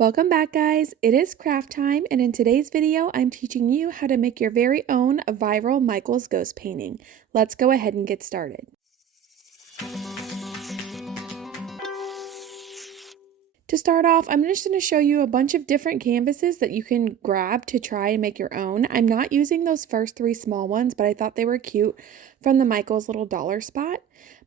Welcome back, guys. It is craft time, and in today's video, I'm teaching you how to make your very own viral Michael's ghost painting. Let's go ahead and get started. To start off, I'm just going to show you a bunch of different canvases that you can grab to try and make your own. I'm not using those first three small ones, but I thought they were cute from the Michael's little dollar spot.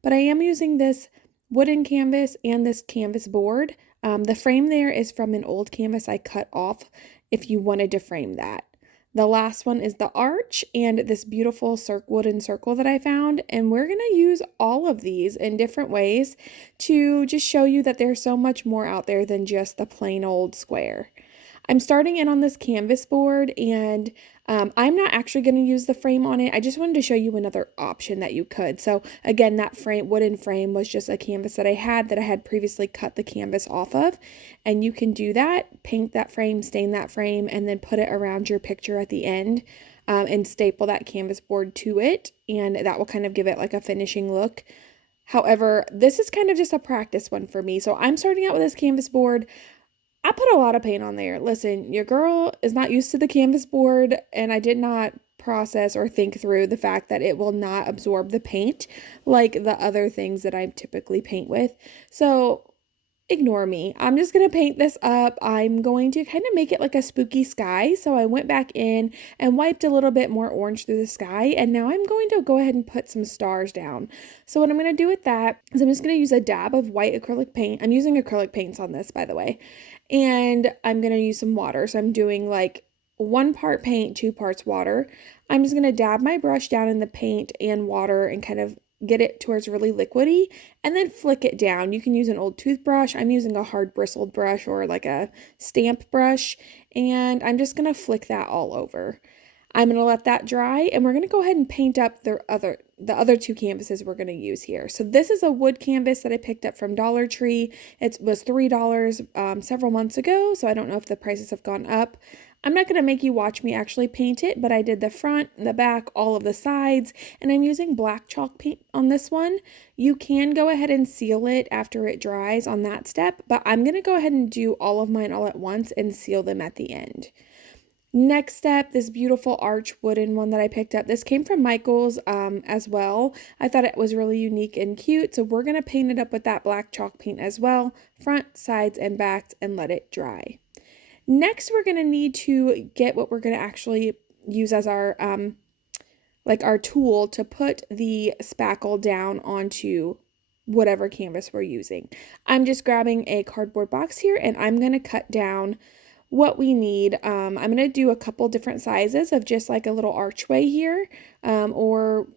But I am using this wooden canvas and this canvas board. The frame there is from an old canvas I cut off if you wanted to frame that. The last one is the arch and this beautiful wooden circle that I found, and we're going to use all of these in different ways to just show you that there's so much more out there than just the plain old square. I'm starting in on this canvas board, and I'm not actually going to use the frame on it. I just wanted to show you another option that you could. So again, that wooden frame was just a canvas that I had previously cut the canvas off of, and you can do that, paint that frame, stain that frame, and then put it around your picture at the end, and staple that canvas board to it, and that will kind of give it like a finishing look. However, this is kind of just a practice one for me. So I'm starting out with this canvas board. I put a lot of paint on there. Listen, your girl is not used to the canvas board, and I did not process or think through the fact that it will not absorb the paint like the other things that I typically paint with. So ignore me. I'm just going to paint this up. I'm going to kind of make it like a spooky sky. So I went back in and wiped a little bit more orange through the sky. And now I'm going to go ahead and put some stars down. So what I'm going to do with that is I'm just going to use a dab of white acrylic paint. I'm using acrylic paints on this, by the way. And I'm going to use some water. So I'm doing like 1 part paint, 2 parts water. I'm just going to dab my brush down in the paint and water and kind of get it towards really liquidy, and then flick it down. You can use an old toothbrush. I'm using a hard bristled brush or like a stamp brush, and I'm just going to flick that all over. I'm going to let that dry, and we're going to go ahead and paint up the other 2 canvases we're going to use here. So this is a wood canvas that I picked up from Dollar Tree. It was $3 several months ago, so I don't know if the prices have gone up. I'm not going to make you watch me actually paint it, but I did the front, the back, all of the sides, and I'm using black chalk paint on this one. You can go ahead and seal it after it dries on that step, but I'm going to go ahead and do all of mine all at once and seal them at the end. Next step, this beautiful arch wooden one that I picked up. This came from Michael's as well. I thought it was really unique and cute, so we're going to paint it up with that black chalk paint as well, front, sides, and backs, and let it dry. Next, we're going to need to get what we're going to actually use as our our tool to put the spackle down onto whatever canvas we're using. I'm just grabbing a cardboard box here, and I'm going to cut down what we need. I'm going to do a couple different sizes of just like a little archway here, or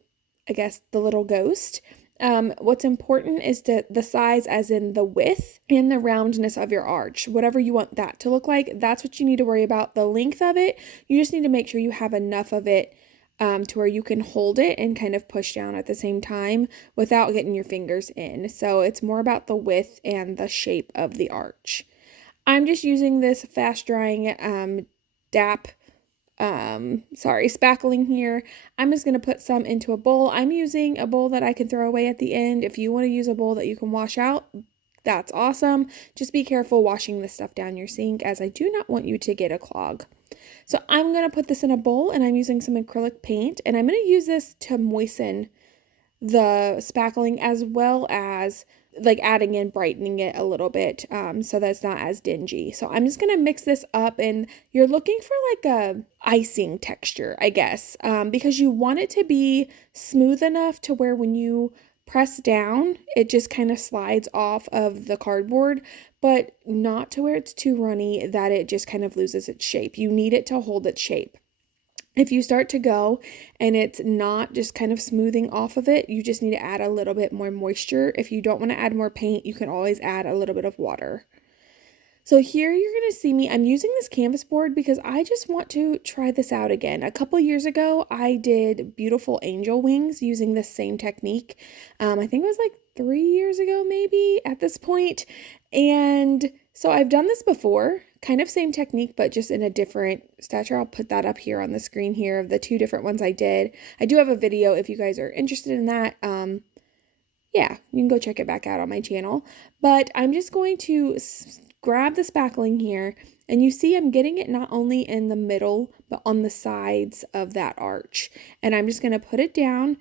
I guess the little ghost. What's important is the size, as in the width and the roundness of your arch. Whatever you want that to look like, that's what you need to worry about. The length of it, you just need to make sure you have enough of it to where you can hold it and kind of push down at the same time without getting your fingers in. So it's more about the width and the shape of the arch. I'm just using this fast drying spackling here. I'm just going to put some into a bowl. I'm using a bowl that I can throw away at the end. If you want to use a bowl that you can wash out, that's awesome. Just be careful washing this stuff down your sink, as I do not want you to get a clog. So I'm going to put this in a bowl, and I'm using some acrylic paint, and I'm going to use this to moisten the spackling, as well as like adding in brightening it a little bit, so that it's not as dingy. So I'm just gonna mix this up, and you're looking for like a icing texture, I guess, because you want it to be smooth enough to where when you press down, it just kind of slides off of the cardboard, but not to where it's too runny that it just kind of loses its shape. You need it to hold its shape. If you start to go and it's not just kind of smoothing off of it, you just need to add a little bit more moisture. If you don't want to add more paint, you can always add a little bit of water. So here you're going to see me, I'm using this canvas board because I just want to try this out again. A couple years ago, I did beautiful angel wings using this same technique. I think it was like 3 years ago maybe at this point. And so I've done this before, kind of same technique, but just in a different stature. I'll put that up here on the screen here of the 2 different ones I did. I do have a video if you guys are interested in that. Yeah, you can go check it back out on my channel. But I'm just going to grab the spackling here, and you see I'm getting it not only in the middle, but on the sides of that arch. And I'm just gonna put it down,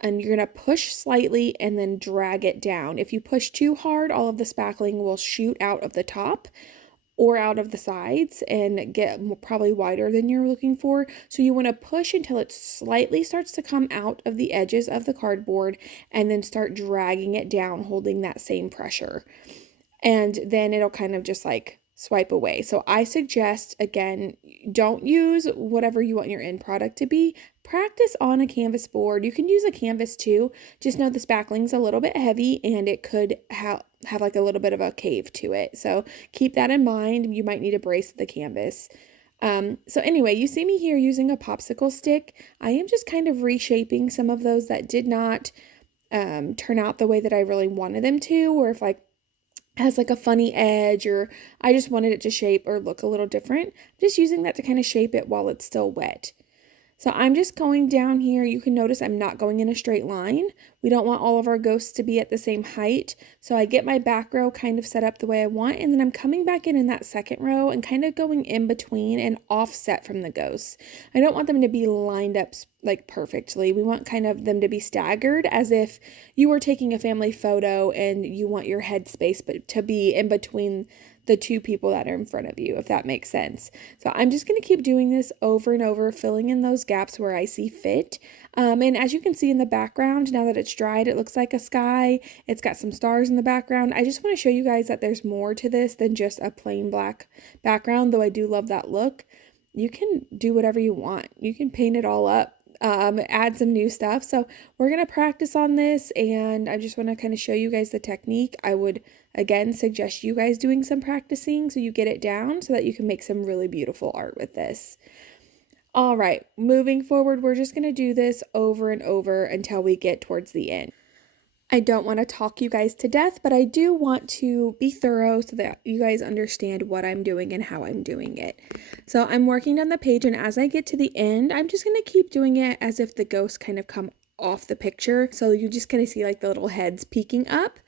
and you're gonna push slightly and then drag it down. If you push too hard, all of the spackling will shoot out of the top or out of the sides and get probably wider than you're looking for. So you want to push until it slightly starts to come out of the edges of the cardboard, and then start dragging it down, holding that same pressure. And then it'll kind of just like swipe away. So I suggest, again, don't use whatever you want your end product to be. Practice on a canvas board. You can use a canvas too. Just know the spackling's a little bit heavy and it could have like a little bit of a cave to it. So keep that in mind. You might need to brace the canvas. So anyway, you see me here using a popsicle stick. I am just kind of reshaping some of those that did not turn out the way that I really wanted them to, or if like has like a funny edge, or I just wanted it to shape or look a little different. I'm just using that to kind of shape it while it's still wet. So I'm just going down here. You can notice I'm not going in a straight line. We don't want all of our ghosts to be at the same height. So I get my back row kind of set up the way I want, and then I'm coming back in that second row and kind of going in between and offset from the ghosts. I don't want them to be lined up like perfectly. We want kind of them to be staggered, as if you were taking a family photo and you want your head space but to be in between the two people that are in front of you, if that makes sense. So I'm just going to keep doing this over and over, filling in those gaps where I see fit. And as you can see in the background, now that it's dried, it looks like a sky. It's got some stars in the background. I just want to show you guys that there's more to this than just a plain black background, though I do love that look. You can do whatever you want. You can paint it all up. Add some new stuff. So we're going to practice on this, and I just want to kind of show you guys the technique. I would, again, suggest you guys doing some practicing so you get it down so that you can make some really beautiful art with this. All right, moving forward, we're just going to do this over and over until we get towards the end. I don't want to talk you guys to death, but I do want to be thorough so that you guys understand what I'm doing and how I'm doing it. So I'm working down the page, and as I get to the end, I'm just going to keep doing it as if the ghosts kind of come off the picture. So you just kind of see like the little heads peeking up.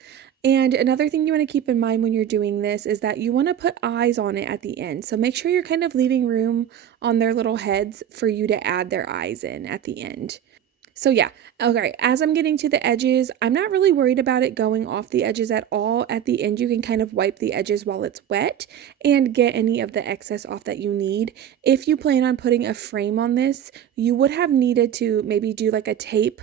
And another thing you want to keep in mind when you're doing this is that you want to put eyes on it at the end. So make sure you're kind of leaving room on their little heads for you to add their eyes in at the end. So yeah, okay, as I'm getting to the edges, I'm not really worried about it going off the edges at all. At the end, you can kind of wipe the edges while it's wet and get any of the excess off that you need. If you plan on putting a frame on this, you would have needed to maybe do like a tape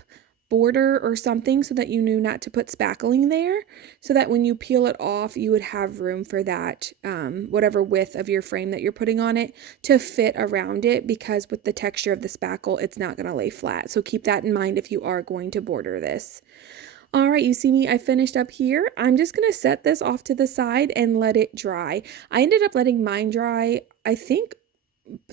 border or something so that you knew not to put spackling there, so that when you peel it off, you would have room for that, whatever width of your frame that you're putting on it to fit around it, because with the texture of the spackle, it's not going to lay flat. So keep that in mind if you are going to border this. All right, you see me, I finished up here. I'm just going to set this off to the side and let it dry. I ended up letting mine dry, I think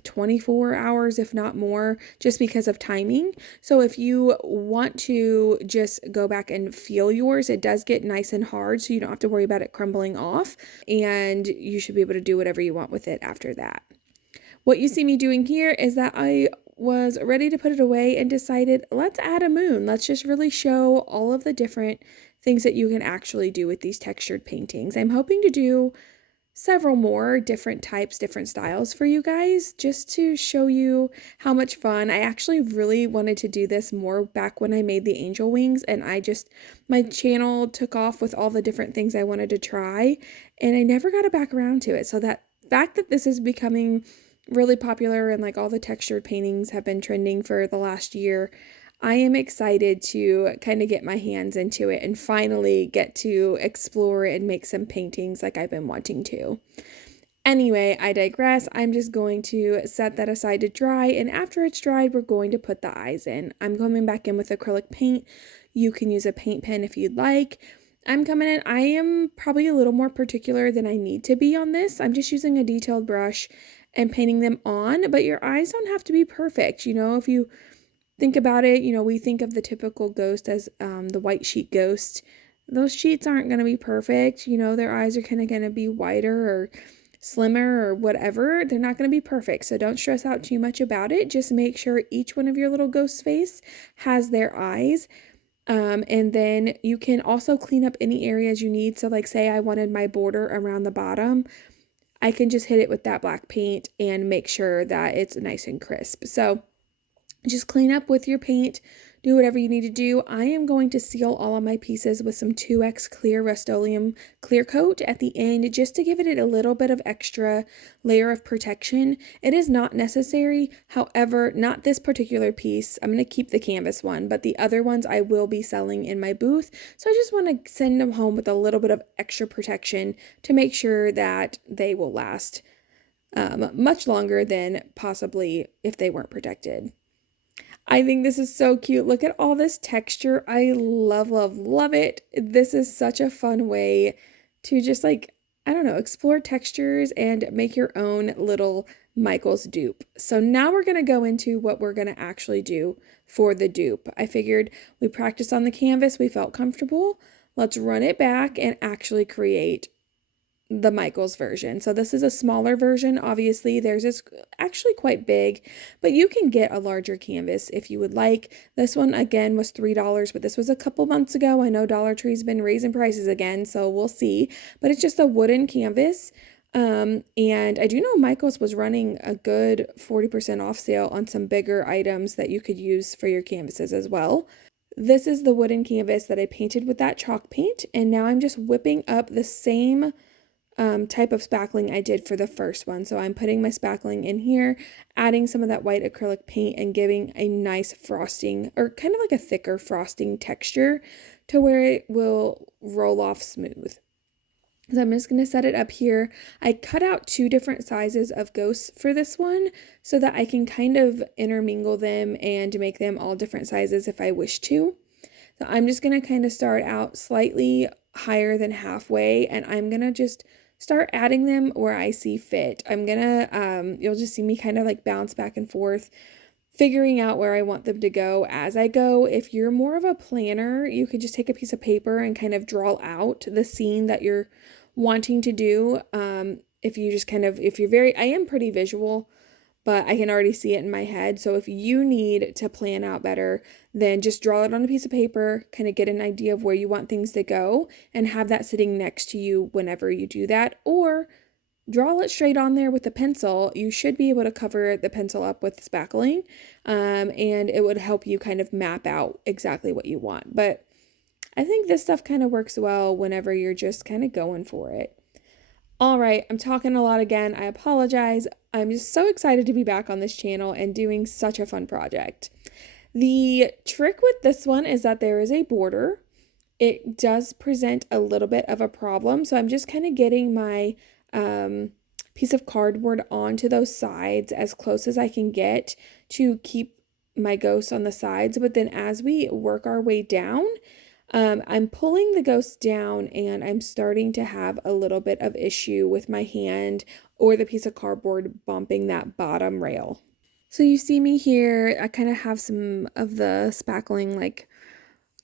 24 hours, if not more, just because of timing. So if you want to just go back and feel yours, it does get nice and hard, so you don't have to worry about it crumbling off, and you should be able to do whatever you want with it after that. What you see me doing here is that I was ready to put it away and decided, let's add a moon. Let's just really show all of the different things that you can actually do with these textured paintings. I'm hoping to do several more different types, different styles for you guys, just to show you how much fun. I actually really wanted to do this more back when I made the angel wings, and my channel took off with all the different things I wanted to try, and I never got back around to it. So that fact that this is becoming really popular and like all the textured paintings have been trending for the last year, I am excited to kind of get my hands into it and finally get to explore and make some paintings like I've been wanting to. Anyway, I digress. I'm just going to set that aside to dry, and after it's dried, we're going to put the eyes in. I'm coming back in with acrylic paint. You can use a paint pen if you'd like. I'm coming in. I am probably a little more particular than I need to be on this. I'm just using a detailed brush and painting them on, but your eyes don't have to be perfect. You know, if you think about it, we think of the typical ghost as the white sheet ghost. Those sheets aren't going to be perfect. Their eyes are kind of going to be wider or slimmer or whatever. They're not going to be perfect. So don't stress out too much about it. Just make sure each one of your little ghost face has their eyes. And then you can also clean up any areas you need. So like say I wanted my border around the bottom, I can just hit it with that black paint and make sure that it's nice and crisp. So just clean up with your paint, do whatever you need to do. I am going to seal all of my pieces with some 2X clear Rust-Oleum clear coat at the end just to give it a little bit of extra layer of protection. It is not necessary, however, not this particular piece. I'm going to keep the canvas one, but the other ones I will be selling in my booth. So I just want to send them home with a little bit of extra protection to make sure that they will last much longer than possibly if they weren't protected. I think this is so cute. Look at all this texture. I love, love, love it. This is such a fun way to just like, I don't know, explore textures and make your own little Michael's dupe. So now we're going to go into what we're going to actually do for the dupe. I figured we practiced on the canvas. We felt comfortable. Let's run it back and actually create the Michaels version. So this is a smaller version. Obviously, theirs is actually quite big, but you can get a larger canvas if you would like. This one again was $3, but this was a couple months ago. I know Dollar Tree's been raising prices again, so we'll see. But it's just a wooden canvas. And I do know Michaels was running a good 40% off sale on some bigger items that you could use for your canvases as well. This is the wooden canvas that I painted with that chalk paint, and now I'm just whipping up the same type of spackling I did for the first one. So I'm putting my spackling in here, adding some of that white acrylic paint and giving a nice frosting or kind of like a thicker frosting texture to where it will roll off smooth. So I'm just going to set it up here. I cut out 2 different sizes of ghosts for this one so that I can kind of intermingle them and make them all different sizes if I wish to. So I'm just going to kind of start out slightly higher than halfway, and I'm going to just start adding them where I see fit. I'm gonna, you'll just see me kind of like bounce back and forth, figuring out where I want them to go as I go. If you're more of a planner, you could just take a piece of paper and kind of draw out the scene that you're wanting to do. If you just kind of, if you're very, I am pretty visual, but I can already see it in my head. So if you need to plan out better, then just draw it on a piece of paper, kind of get an idea of where you want things to go and have that sitting next to you whenever you do that. Or draw it straight on there with a pencil. You should be able to cover the pencil up with spackling, and it would help you kind of map out exactly what you want. But I think this stuff kind of works well whenever you're just kind of going for it. All right, I'm talking a lot again. I apologize. I'm just so excited to be back on this channel and doing such a fun project. The trick with this one is that there is a border. It does present a little bit of a problem, so I'm just kind of getting my piece of cardboard onto those sides as close as I can get to keep my ghosts on the sides. But then as we work our way down, I'm pulling the ghost down and I'm starting to have a little bit of issue with my hand or the piece of cardboard bumping that bottom rail. So you see me here, I kind of have some of the spackling like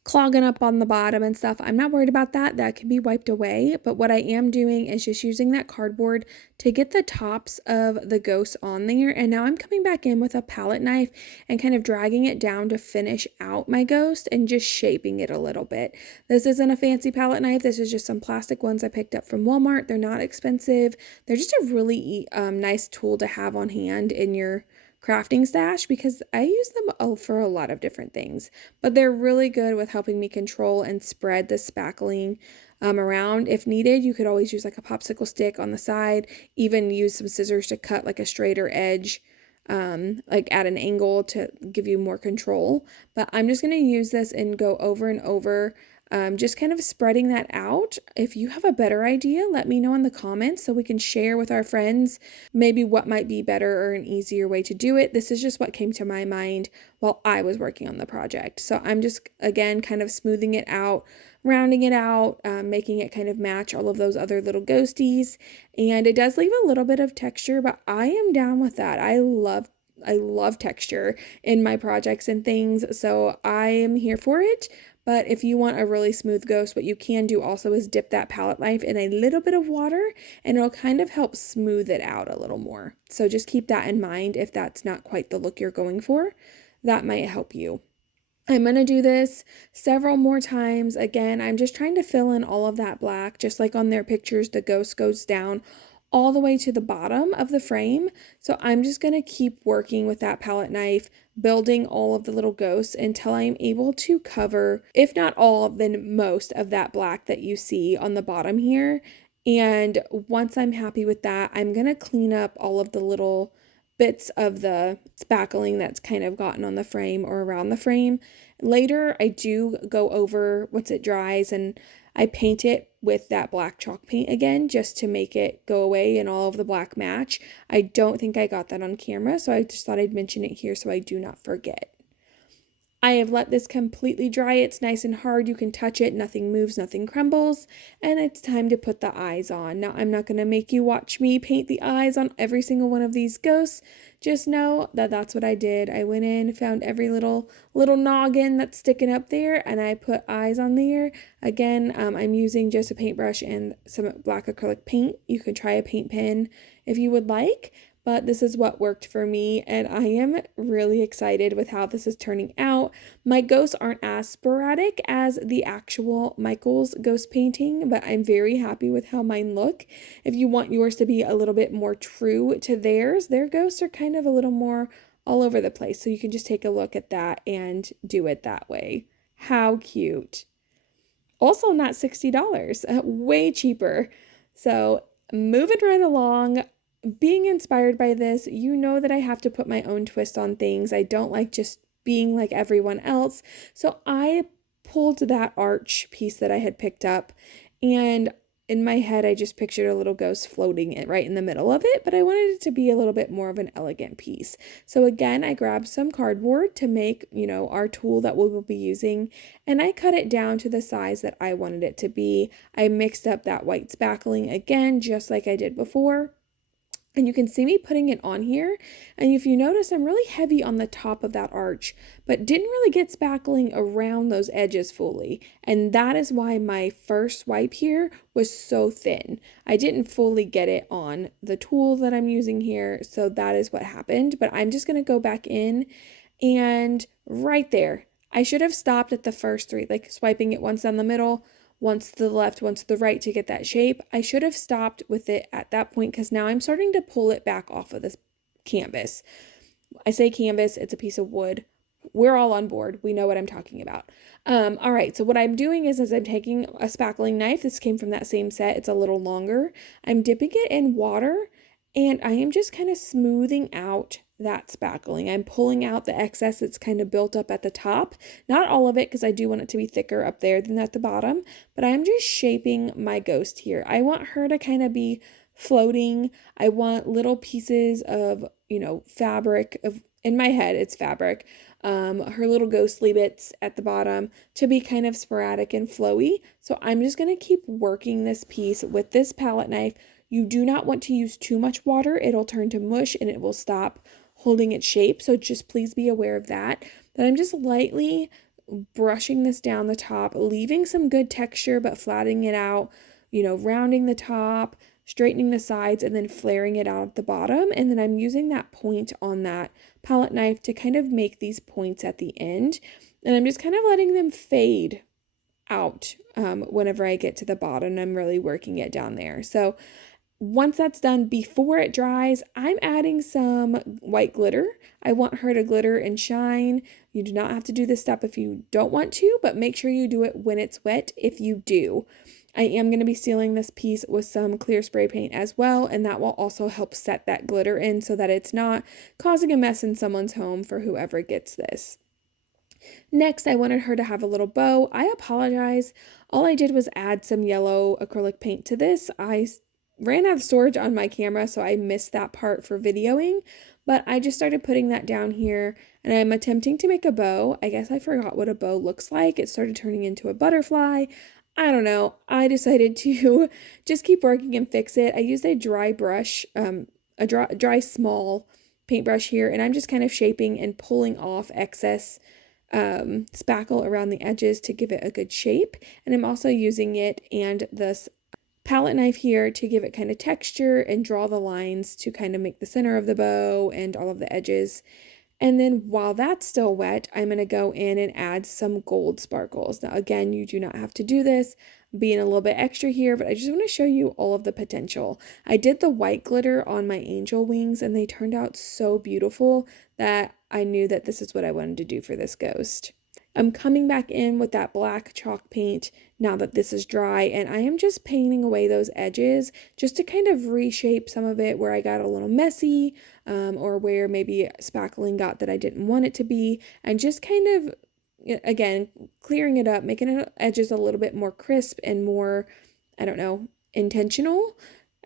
clogging up on the bottom and stuff. I'm not worried about that. That can be wiped away. But what I am doing is just using that cardboard to get the tops of the ghosts on there. And now I'm coming back in with a palette knife and kind of dragging it down to finish out my ghost and just shaping it a little bit. This isn't a fancy palette knife. This is just some plastic ones I picked up from Walmart. They're not expensive. They're just a really nice tool to have on hand in your crafting stash because I use them for a lot of different things, but they're really good with helping me control and spread the spackling around. If needed, you could always use like a popsicle stick on the side, even use some scissors to cut like a straighter edge, like at an angle to give you more control. But I'm just going to use this and go over and over, just kind of spreading that out. If you have a better idea, let me know in the comments so we can share with our friends maybe what might be better or an easier way to do it. This is just what came to my mind while I was working on the project. So I'm just, again, kind of smoothing it out, rounding it out, making it kind of match all of those other little ghosties. And it does leave a little bit of texture, but I am down with that. I love texture in my projects and things, so I am here for it. But if you want a really smooth ghost, what you can do also is dip that palette knife in a little bit of water and it'll kind of help smooth it out a little more. So just keep that in mind if that's not quite the look you're going for. That might help you. I'm going to do this several more times. Again, I'm just trying to fill in all of that black, just like on their pictures, the ghost goes down all the way to the bottom of the frame. So I'm just going to keep working with that palette knife, building all of the little ghosts until I'm able to cover, if not all, then most of that black that you see on the bottom here. And once I'm happy with that, I'm going to clean up all of the little bits of the spackling that's kind of gotten on the frame or around the frame. Later, I do go over once it dries and I paint it with that black chalk paint again just to make it go away and all of the black match. I don't think I got that on camera, so I just thought I'd mention it here so I do not forget. I have let this completely dry. It's nice and hard. You can touch it. Nothing moves, nothing crumbles. And it's time to put the eyes on. Now, I'm not going to make you watch me paint the eyes on every single one of these ghosts. Just know that that's what I did. I went in, found every little noggin that's sticking up there, and I put eyes on there. Again, I'm using just a paintbrush and some black acrylic paint. You can try a paint pen if you would like. But this is what worked for me, and I am really excited with how this is turning out. My ghosts aren't as sporadic as the actual Michael's ghost painting, but I'm very happy with how mine look. If you want yours to be a little bit more true to theirs, their ghosts are kind of a little more all over the place, so you can just take a look at that and do it that way. How cute. Also not $60, way cheaper. So moving right along, being inspired by this, you know that I have to put my own twist on things. I don't like just being like everyone else. So I pulled that arch piece that I had picked up, and in my head, I just pictured a little ghost floating it right in the middle of it, but I wanted it to be a little bit more of an elegant piece. So again, I grabbed some cardboard to make, our tool that we will be using, and I cut it down to the size that I wanted it to be. I mixed up that white spackling again, just like I did before. And you can see me putting it on here. And if you notice, I'm really heavy on the top of that arch, but didn't really get spackling around those edges fully. And that is why my first swipe here was so thin. I didn't fully get it on the tool that I'm using here. So that is what happened. But I'm just going to go back in and right there, I should have stopped at the first three, like swiping it once down the middle, once to the left, once to the right to get that shape. I should have stopped with it at that point because now I'm starting to pull it back off of this canvas. I say canvas, it's a piece of wood. We're all on board. We know what I'm talking about. All right, so what I'm doing is I'm taking a spackling knife. This came from that same set. It's a little longer. I'm dipping it in water, and I am just kind of smoothing out that spackling. I'm pulling out the excess that's kind of built up at the top. Not all of it, because I do want it to be thicker up there than at the bottom, but I'm just shaping my ghost here. I want her to kind of be floating. I want little pieces of, fabric in my head, it's fabric. Her little ghostly bits at the bottom to be kind of sporadic and flowy. So I'm just going to keep working this piece with this palette knife. You do not want to use too much water. It'll turn to mush and it will stop holding its shape. So just please be aware of that. But I'm just lightly brushing this down the top, leaving some good texture, but flattening it out, rounding the top, straightening the sides, and then flaring it out at the bottom. And then I'm using that point on that palette knife to kind of make these points at the end. And I'm just kind of letting them fade out whenever I get to the bottom. I'm really working it down there. So once that's done, before it dries, I'm adding some white glitter. I want her to glitter and shine. You do not have to do this step if you don't want to, but make sure you do it when it's wet if you do. I am going to be sealing this piece with some clear spray paint as well, and that will also help set that glitter in so that it's not causing a mess in someone's home for whoever gets this. Next, I wanted her to have a little bow. I apologize. All I did was add some yellow acrylic paint to this. I ran out of storage on my camera, so I missed that part for videoing, but I just started putting that down here, and I'm attempting to make a bow. I guess I forgot what a bow looks like. It started turning into a butterfly. I don't know. I decided to just keep working and fix it. I used a dry brush, a dry small paintbrush here, and I'm just kind of shaping and pulling off excess spackle around the edges to give it a good shape. And I'm also using it and this palette knife here to give it kind of texture and draw the lines to kind of make the center of the bow and all of the edges. And then while that's still wet, I'm going to go in and add some gold sparkles. Now, again, you do not have to do this, being a little bit extra here, but I just want to show you all of the potential. I did the white glitter on my angel wings and they turned out so beautiful that I knew that this is what I wanted to do for this ghost. I'm coming back in with that black chalk paint now that this is dry, and I am just painting away those edges just to kind of reshape some of it where I got a little messy, or where maybe spackling got that I didn't want it to be, and just kind of, again, clearing it up, making the edges a little bit more crisp and more, I don't know, intentional,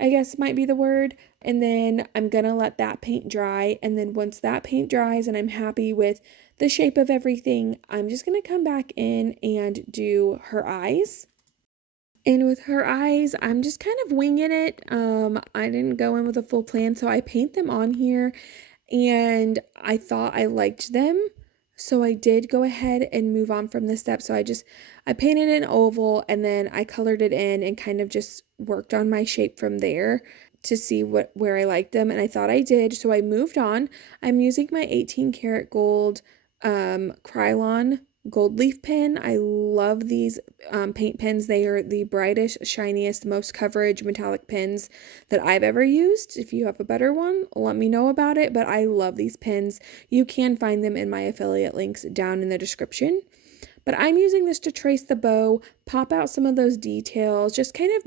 I guess might be the word. And then I'm gonna let that paint dry, and then once that paint dries and I'm happy with the shape of everything, I'm just gonna come back in and do her eyes. And with her eyes, I'm just kind of winging it. I didn't go in with a full plan, so I paint them on here and I thought I liked them. So I did go ahead and move on from this step. So I painted an oval and then I colored it in and kind of just worked on my shape from there to see where I liked them, and I thought I did. So I moved on. I'm using my 18 karat gold Krylon gold leaf pen. I love these paint pens. They are the brightest, shiniest, most coverage metallic pens that I've ever used. If you have a better one, let me know about it, but I love these pens. You can find them in my affiliate links down in the description. But I'm using this to trace the bow, pop out some of those details, just kind of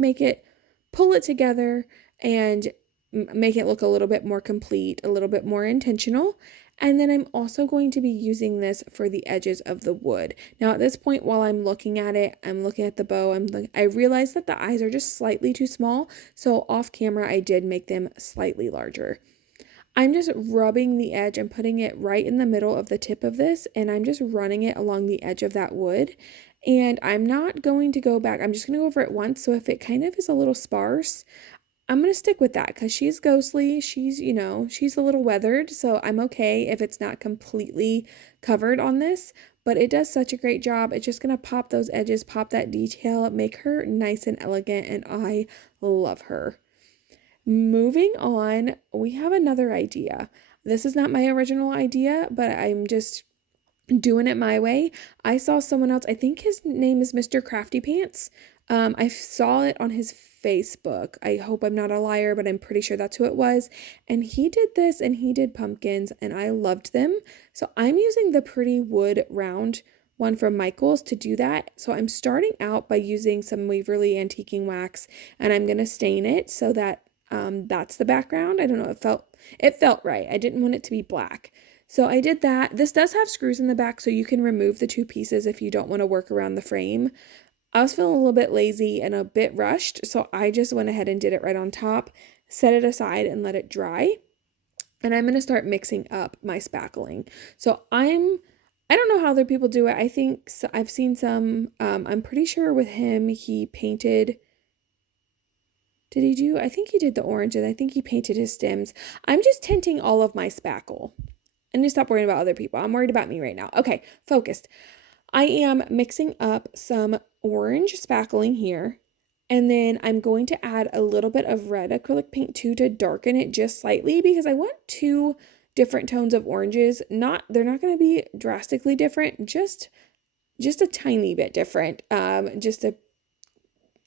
pull it together and make it look a little bit more complete, a little bit more intentional. And then I'm also going to be using this for the edges of the wood. Now at this point, while I'm looking at it, I'm looking at the bow, I realized that the eyes are just slightly too small, so off camera I did make them slightly larger. I'm just rubbing the edge and putting it right in the middle of the tip of this, and I'm just running it along the edge of that wood. And I'm not going to go back. I'm just going to go over it once, so if it kind of is a little sparse, I'm going to stick with that because she's ghostly. She's, she's a little weathered, so I'm okay if it's not completely covered on this, but it does such a great job. It's just going to pop those edges, pop that detail, make her nice and elegant, and I love her. Moving on, we have another idea. This is not my original idea, but I'm just doing it my way. I saw someone else, I think his name is Mr. Crafty Pants. I saw it on his Facebook. I hope I'm not a liar, but I'm pretty sure that's who it was. And he did this and he did pumpkins and I loved them. So I'm using the Pretty Wood round one from Michael's to do that. So I'm starting out by using some Waverly antiquing wax and I'm going to stain it so that that's the background. I don't know, it felt right. I didn't want it to be black. So I did that. This does have screws in the back, so you can remove the two pieces if you don't want to work around the frame. I was feeling a little bit lazy and a bit rushed, so I just went ahead and did it right on top, set it aside and let it dry. And I'm going to start mixing up my spackling. So I don't know how other people do it. I think I've seen some, I'm pretty sure with him, he painted, I think he did the orange and I think he painted his stems. I'm just tinting all of my spackle. I need to stop worrying about other people. I'm worried about me right now. Okay, focused. I am mixing up some orange spackling here, and then I'm going to add a little bit of red acrylic paint too to darken it just slightly because I want two different tones of oranges. They're not going to be drastically different, just a tiny bit different.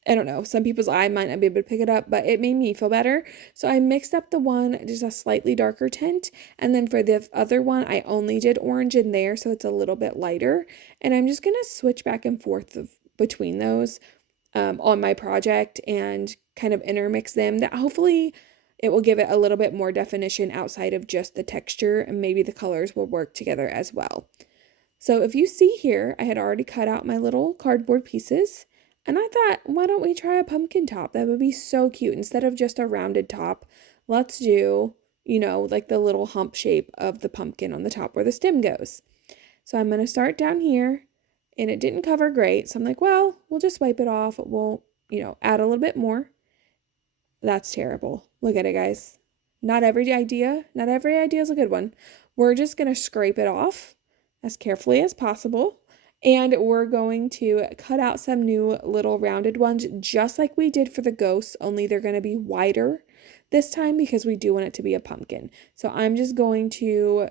I don't know, some people's eye might not be able to pick it up, but it made me feel better. So I mixed up the one, just a slightly darker tint. And then for the other one, I only did orange in there, so it's a little bit lighter. And I'm just going to switch back and forth between those on my project and kind of intermix them. That hopefully it will give it a little bit more definition outside of just the texture, and maybe the colors will work together as well. So if you see here, I had already cut out my little cardboard pieces. And I thought, why don't we try a pumpkin top? That would be so cute. Instead of just a rounded top, let's do, like the little hump shape of the pumpkin on the top where the stem goes. So I'm going to start down here, and it didn't cover great. So I'm like, well, we'll just wipe it off. We'll, add a little bit more. That's terrible. Look at it, guys. Not every idea is a good one. We're just going to scrape it off as carefully as possible. And we're going to cut out some new little rounded ones, just like we did for the ghosts, only they're going to be wider this time because we do want it to be a pumpkin. So I'm just going to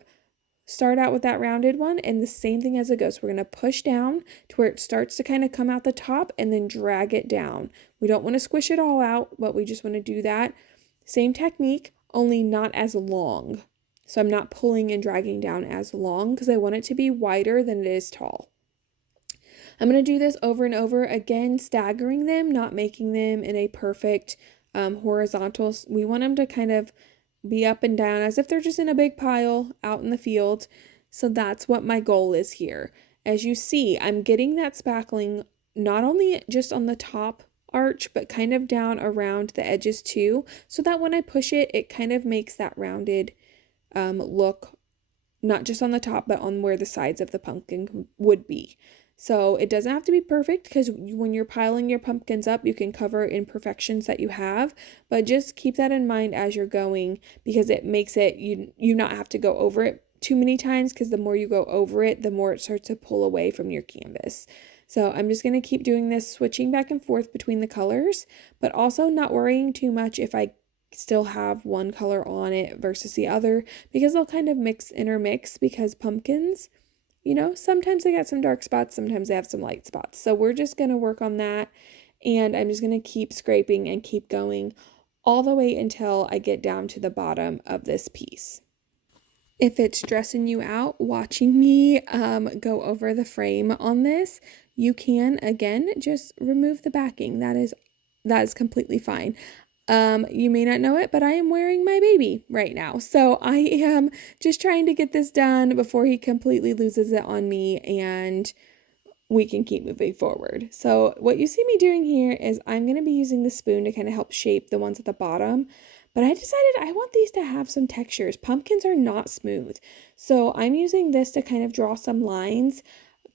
start out with that rounded one, and the same thing as it goes. We're going to push down to where it starts to kind of come out the top and then drag it down. We don't want to squish it all out, but we just want to do that. Same technique, only not as long. So I'm not pulling and dragging down as long because I want it to be wider than it is tall. I'm going to do this over and over again, staggering them, not making them in a perfect horizontal. We want them to kind of be up and down as if they're just in a big pile out in the field. So that's what my goal is here. As you see, I'm getting that spackling not only just on the top arch, but kind of down around the edges too, so that when I push it, it kind of makes that rounded look, not just on the top, but on where the sides of the pumpkin would be. So it doesn't have to be perfect, because when you're piling your pumpkins up, you can cover imperfections that you have, but just keep that in mind as you're going, because it makes it, you not have to go over it too many times, because the more you go over it, the more it starts to pull away from your canvas. So I'm just going to keep doing this, switching back and forth between the colors, but also not worrying too much if I still have one color on it versus the other, because they'll kind of intermix, because pumpkins, sometimes they got some dark spots, sometimes they have some light spots. So we're just going to work on that, and I'm just going to keep scraping and keep going all the way until I get down to the bottom of this piece. If it's stressing you out watching me go over the frame on this, you can, again, just remove the backing. That is completely fine. You may not know it, but I am wearing my baby right now. So I am just trying to get this done before he completely loses it on me and we can keep moving forward. So what you see me doing here is I'm going to be using the spoon to kind of help shape the ones at the bottom. But I decided I want these to have some textures. Pumpkins are not smooth. So I'm using this to kind of draw some lines,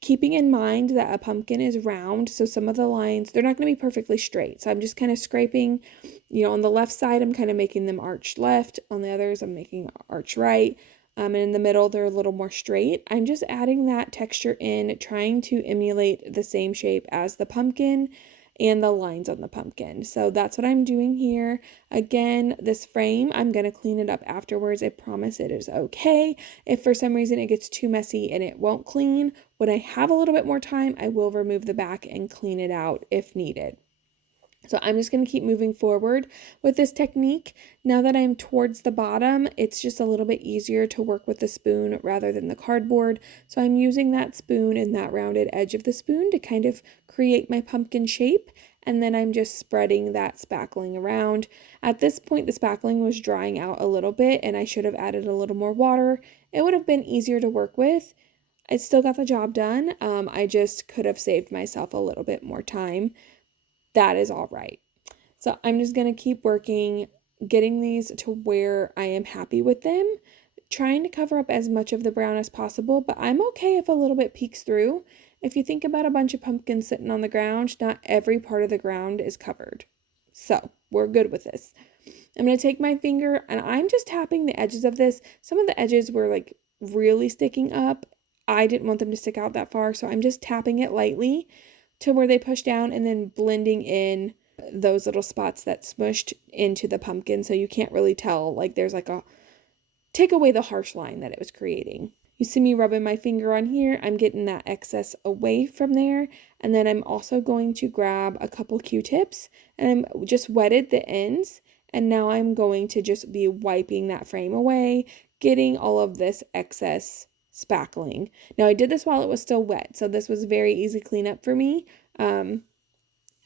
keeping in mind that a pumpkin is round, so some of the lines, they're not going to be perfectly straight. So I'm just kind of scraping, on the left side, I'm kind of making them arch left. On the others, I'm making arch right. And in the middle, they're a little more straight. I'm just adding that texture in, trying to emulate the same shape as the pumpkin and the lines on the pumpkin. So that's what I'm doing here. Again, this frame, I'm going to clean it up afterwards. I promise it is okay. If for some reason it gets too messy and it won't clean, when I have a little bit more time, I will remove the back and clean it out if needed. So I'm just going to keep moving forward with this technique. Now that I'm towards the bottom, it's just a little bit easier to work with the spoon rather than the cardboard. So I'm using that spoon and that rounded edge of the spoon to kind of create my pumpkin shape. And then I'm just spreading that spackling around. At this point, the spackling was drying out a little bit and I should have added a little more water. It would have been easier to work with. I still got the job done. I just could have saved myself a little bit more time. That is all right. So I'm just going to keep working, getting these to where I am happy with them, trying to cover up as much of the brown as possible, but I'm okay if a little bit peeks through. If you think about a bunch of pumpkins sitting on the ground, not every part of the ground is covered. So we're good with this. I'm going to take my finger and I'm just tapping the edges of this. Some of the edges were like really sticking up. I didn't want them to stick out that far, so I'm just tapping it lightly to where they push down and then blending in those little spots that smushed into the pumpkin, so you can't really tell, like there's like take away the harsh line that it was creating. You see me rubbing my finger on here, I'm getting that excess away from there, and then I'm also going to grab a couple Q-tips and I'm just wetted the ends, and now I'm going to just be wiping that frame away, getting all of this excess spackling. Now I did this while it was still wet, so this was very easy cleanup for me, and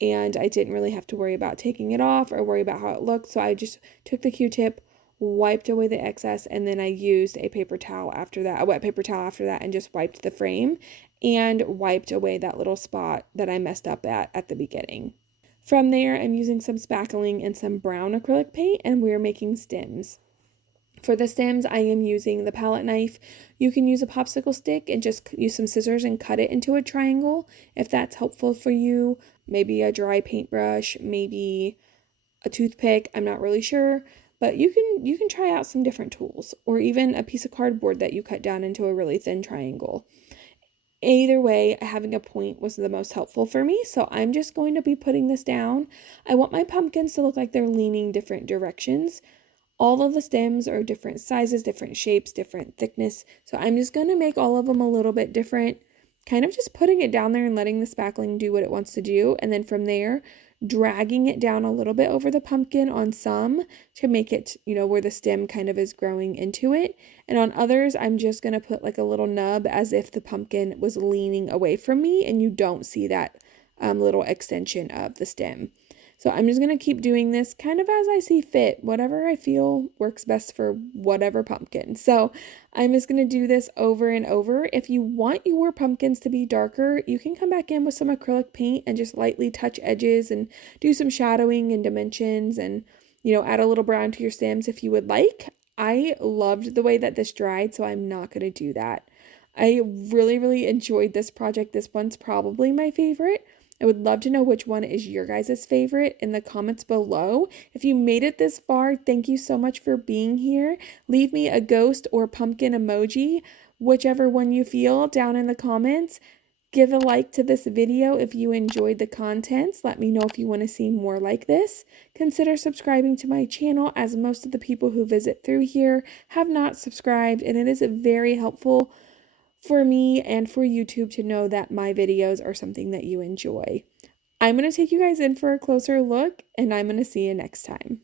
I didn't really have to worry about taking it off or worry about how it looked. So I just took the Q-tip, wiped away the excess, and then I used a wet paper towel after that, and just wiped the frame and wiped away that little spot that I messed up at the beginning. From there, I'm using some spackling and some brown acrylic paint, and we're making stems. For the stems, I am using the palette knife. You can use a popsicle stick and just use some scissors and cut it into a triangle if that's helpful for you. Maybe a dry paintbrush, maybe a toothpick, I'm not really sure. But you can try out some different tools, or even a piece of cardboard that you cut down into a really thin triangle. Either way, having a point was the most helpful for me, so I'm just going to be putting this down. I want my pumpkins to look like they're leaning different directions. All of the stems are different sizes, different shapes, different thickness. So I'm just going to make all of them a little bit different, kind of just putting it down there and letting the spackling do what it wants to do. And then from there, dragging it down a little bit over the pumpkin on some to make it, where the stem kind of is growing into it. And on others, I'm just going to put like a little nub as if the pumpkin was leaning away from me and you don't see that little extension of the stem. So I'm just going to keep doing this kind of as I see fit, whatever I feel works best for whatever pumpkin. So I'm just going to do this over and over. If you want your pumpkins to be darker, you can come back in with some acrylic paint and just lightly touch edges and do some shadowing and dimensions and, add a little brown to your stems if you would like. I loved the way that this dried, so I'm not going to do that. I really, really enjoyed this project. This one's probably my favorite. I would love to know which one is your guys' favorite in the comments below. If you made it this far, thank you so much for being here. Leave me a ghost or pumpkin emoji, whichever one you feel, down in the comments. Give a like to this video if you enjoyed the contents. Let me know if you want to see more like this. Consider subscribing to my channel, as most of the people who visit through here have not subscribed, and it is very helpful for me and for YouTube to know that my videos are something that you enjoy. I'm going to take you guys in for a closer look, and I'm going to see you next time.